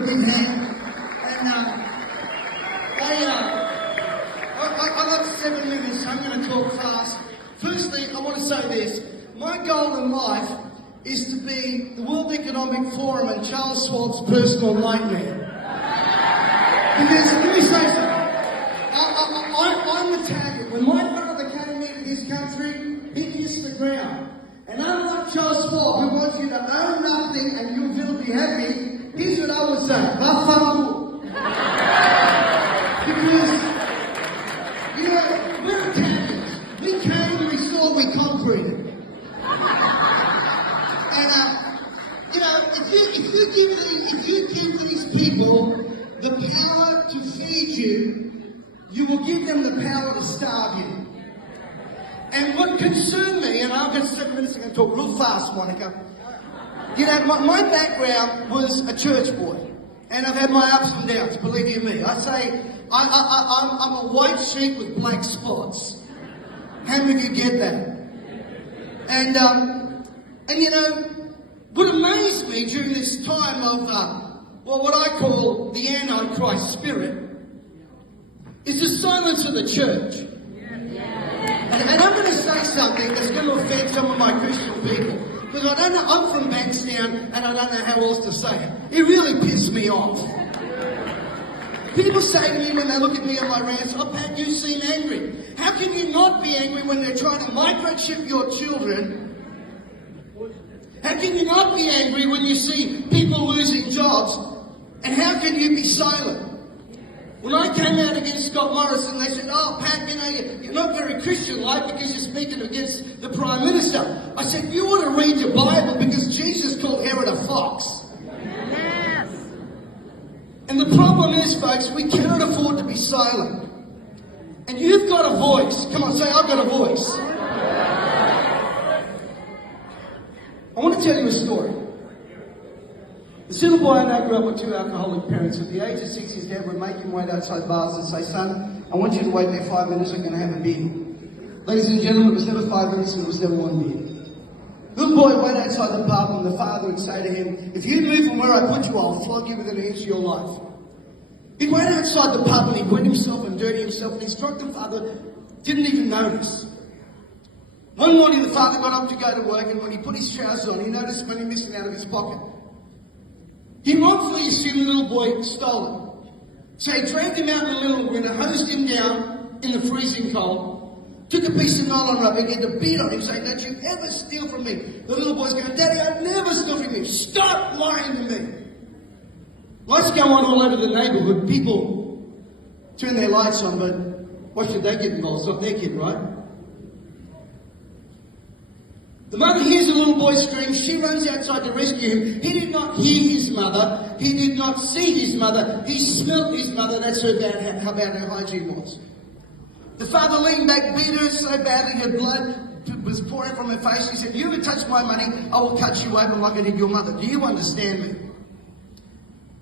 a big hand. And I got 7 minutes, so I'm going to talk fast. Firstly, I want to say this. My goal in life is to be the World Economic Forum and Charles Schwab's personal nightmare. Because, let me say something. I'm the target. When my father came into this country, he kissed the ground. And unlike Charles Schwab, who wants you to own nothing and you'll be happy, here's what I would say. Because, you know, we're Italians. We came, we saw, we conquered. And, you know, if you give these people the power to feed you, you will give them the power to starve you. And what concerned me, and I've got 7 minutes, I'm going to talk real fast, Monica. You know, my background was a church boy. And I've had my ups and downs, believe you me. I say, I'm a white sheep with black spots. How many of you get that? And you know, what amazed me during this time of, what I call the Antichrist spirit, is the silence of the church. And I'm going to say something that's going to offend some of my Christian people. Because I don't know, I'm from Bankstown and I don't know how else to say it. It really pissed me off. People say to me when they look at me on my rants, "Oh, Pat, you seem angry." How can you not be angry when they're trying to microchip your children? How can you not be angry when you see people losing jobs? And how can you be silent? When I came out against Scott Morrison, they said, "Oh, Pat, you know, you're not very Christian-like because you're speaking against the Prime Minister." I said, "You ought to read your Bible because Jesus called Herod a fox." Yes. And the problem is, folks, we cannot afford to be silent. And you've got a voice. Come on, say, "I've got a voice." I want to tell you a story. This little boy and I grew up with 2 alcoholic parents. At the age of 6, his dad would make him wait outside bars and say, "Son, I want you to wait there 5 minutes, I'm going to have a beer." Ladies and gentlemen, it was never 5 minutes and it was never 1 beer. The little boy went outside the pub and the father would say to him, "If you move from where I put you, I'll flog you within an inch of your life." He went outside the pub and he wet himself and dirtied himself and his drunken father didn't even notice. One morning the father got up to go to work and when he put his trousers on, he noticed money missing out of his pocket. He wrongfully assumed the little boy stole it. So he dragged him out in the middle of the winter, hosed him down in the freezing cold, took a piece of nylon rubber and began to beat on him, saying, "Don't you ever steal from me." The little boy's going, "Daddy, I'd never steal from you. Stop lying to me." Lights go on all over the neighborhood. People turn their lights on, but why should they get involved? It's not their kid, right? The mother hears the little boy scream. She runs outside to rescue him. He did not hear his mother. He did not see his mother. He smelt his mother. That's how bad her hygiene was. The father leaned back, beat her so badly her blood was pouring from her face. He said, "You ever touch my money, I will cut you open like I did your mother. Do you understand me?"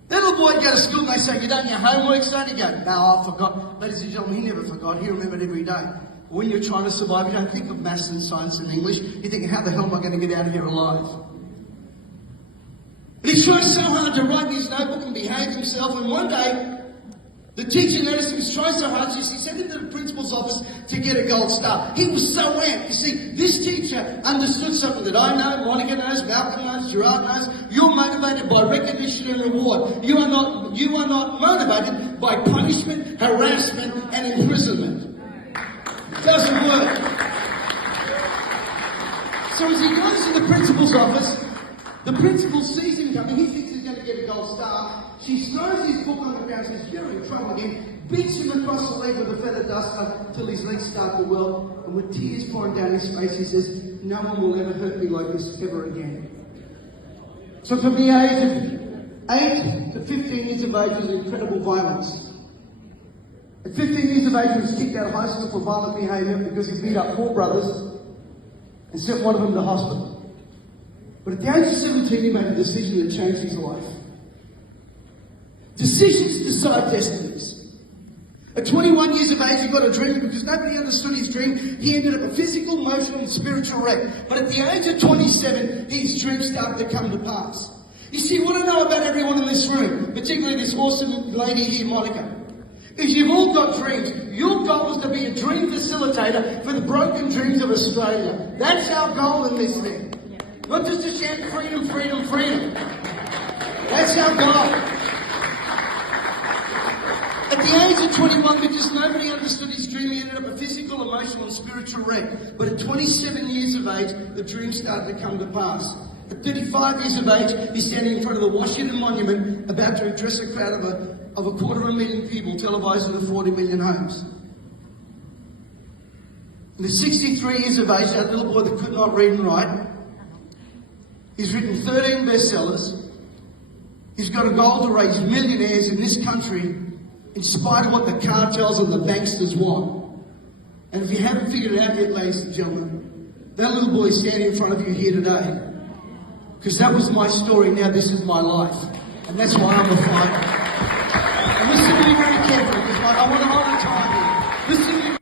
The little boy would go to school and they say, "You done your homework, son?" He go, "No, I forgot." Ladies and gentlemen, he never forgot. He remembered every day. When you're trying to survive, you don't think of maths and science and English. You think, how the hell am I going to get out of here alive? And he tries so hard to write in his notebook and behave himself. And one day, the teacher noticed him trying so hard, she sent him to the principal's office to get a gold star. He was so amped. You see, this teacher understood something that I know, Monica knows, Malcolm knows, Gerard knows. You're motivated by recognition and reward. You are not motivated by punishment, harassment, and imprisonment. It doesn't work. So as he goes to the principal's office, the principal sees him coming. He thinks he's going to get a gold star. She throws his book on the ground, says, "You're in trouble again," beats him across the leg with a feather duster till his legs start to whirl. And with tears pouring down his face, he says, "No one will ever hurt me like this ever again." So from the age of 8 to 15 years of age was incredible violence. At 15 years of age, he was kicked out of high school for violent behaviour because he beat up 4 brothers and sent one of them to hospital. But at the age of 17, he made a decision that changed his life. Decisions decide destinies. At 21 years of age, he got a dream because nobody understood his dream. He ended up a physical, emotional, and spiritual wreck. But at the age of 27, his dream started to come to pass. You see, what I know about everyone in this room, particularly this awesome lady here, Monica, is you've all got dreams. Your goal is to be a dream facilitator for the broken dreams of Australia. That's our goal in this thing. Not just to chant freedom, freedom, freedom. That's our goal. At the age of 21, because nobody understood his dream, he ended up a physical, emotional and spiritual wreck. But at 27 years of age, the dream started to come to pass. At 35 years of age, he's standing in front of the Washington Monument about to address a crowd of a 250,000 people televised in 40 million homes. And at 63 years of age, that little boy that could not read and write, he's written 13 bestsellers. He's got a goal to raise millionaires in this country in spite of what the cartels and the banksters want. And if you haven't figured it out yet, ladies and gentlemen, that little boy is standing in front of you here today. Because that was my story, now this is my life. And that's why I'm a fighter. And listen to me very carefully, because I want to